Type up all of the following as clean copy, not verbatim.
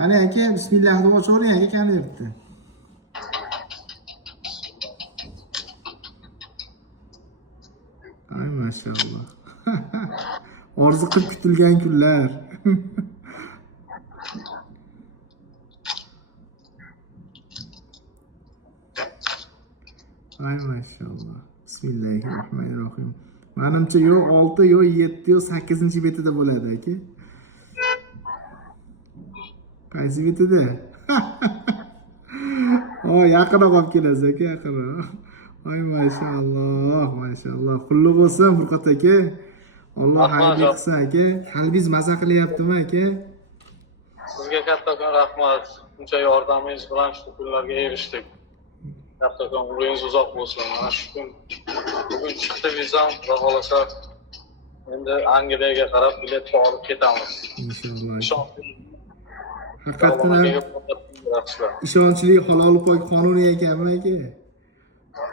Qani aka, bismillah deb ochavering aka konvertni. Ay maşallah. Orzu qilib kutilgan kunlar. Ay maşallah. Bismillahirrahmanirrahim. Menimcha yo 6, yo 7, yo 8-betida bo'ladi aka. Qaysi betida? O, yaqinroq olib kelasiz aka, yaqinroq. Ay maşallah, maşallah. Qulluq bo'lsin Furqat aka. Alloh xayr qilsin aka. Qalbingiz maza qilyaptimi aka? Sizga kattakon rahmat. Buncha yordamingiz bilan shu kunlarga erishdik. Kattakon umringiz uzoq bo'lsin. Mana shu kun bugun chiqdi vizam, xudo xolasa endi Angliyaga qarab biletni olib ketamiz. Inshaalloh. Haqiqatan ishonchli, halol, pok, qonuniy ekanmi aka?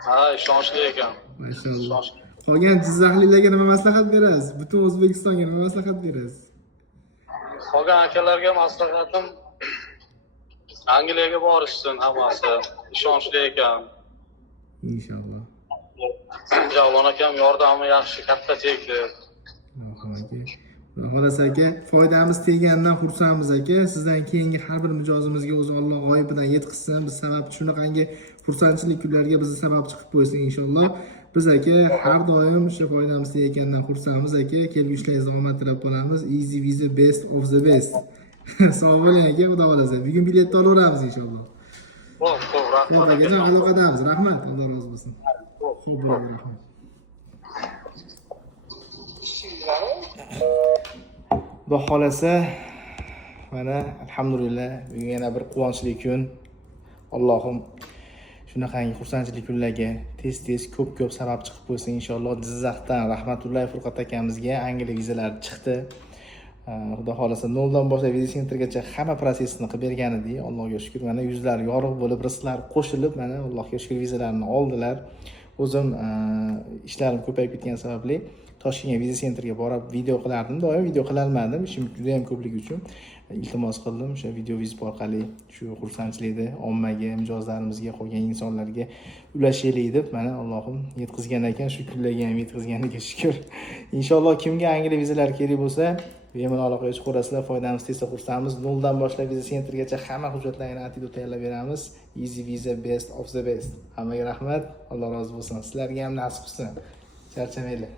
Ha, ishonchli ekan. Maşallah. Qolgan Jizzaxliklarga nima maslahat berasiz? Butun O'zbekistonga nima maslahat berasiz? Qolgan akalarga maslahatim Angliyaga borishsin hammasi. Ishonchli ekan. Inshaalloh. Javlon akam yordami yaxshi, katta tegdi. Xolos aka, foydamiz teganidan xursandmiz aka. Sizdan keyingi har bir mijozimizga o'zi Alloh g'oyibidan yetkazsin. Biz sababchi shunaqangi xursandchilik kunlarga bizni sababchi qilib qo'ysin inshaalloh. Biz aka har doim o'sha foydamiz teganidan xursandmiz aka. Kelgushlaringizni omad tilab qolamiz. Easy Visa best of the best. Sog' bo'ling aka, xudo xolasa. Bugun biletni olaveramiz inshaalloh. Xo'p, rahmat. Akajon, aloqadamiz. Rahmat. Alloh rozi bo'lsin. Xo'p, rahmat. Xudo xolasa, mana alhamdulillah bugun yana bir quvonchli kun. Allohim shunaqangi xursandchilik kunlarga tez ko'p sababchi qilib qo'ysin inshaalloh. Jizzaxdan rahmatulloh Furqat akamizga Angliya vizalari chiqdi. Xudo xolasa 0 dan boshlab viza sentrgacha hamma prosessni qilib bergan edi. Allohga shukr, mana yuzlari yorug' bo'lib, rizqlari qo'shilib, mana Allohga shukr vizalarni oldilar. O'zim ishlarim ko'payib ketgani sababli Toshkentga viza sentrga borib video qilardim. Doim video qila olmadim. Ishim juda ham ko'pligi uchun iltimos qildim. O'sha video vizit orqali shu xursandchilikni ommaga, mijozlarimizga, qolgan insonlarga ulashaylik deb, mana Allohim yetkazgan ekan. Shu kunlarga ham yetkazganiga shukr. Inshaalloh kimga Angliya vizalari kerak bo'lsa, bemalol aloqaga chiqaverasizlar. Foydamiz tegsa xursandmiz. 0 dan boshlab viza sentrgacha hamma hujjatlarni atido tayyorlab beramiz. Easy Visa best of the best. Hammaga rahmat. Alloh rozi bo'lsin. Sizlarga ham nasib qilsin. Charchamanglar.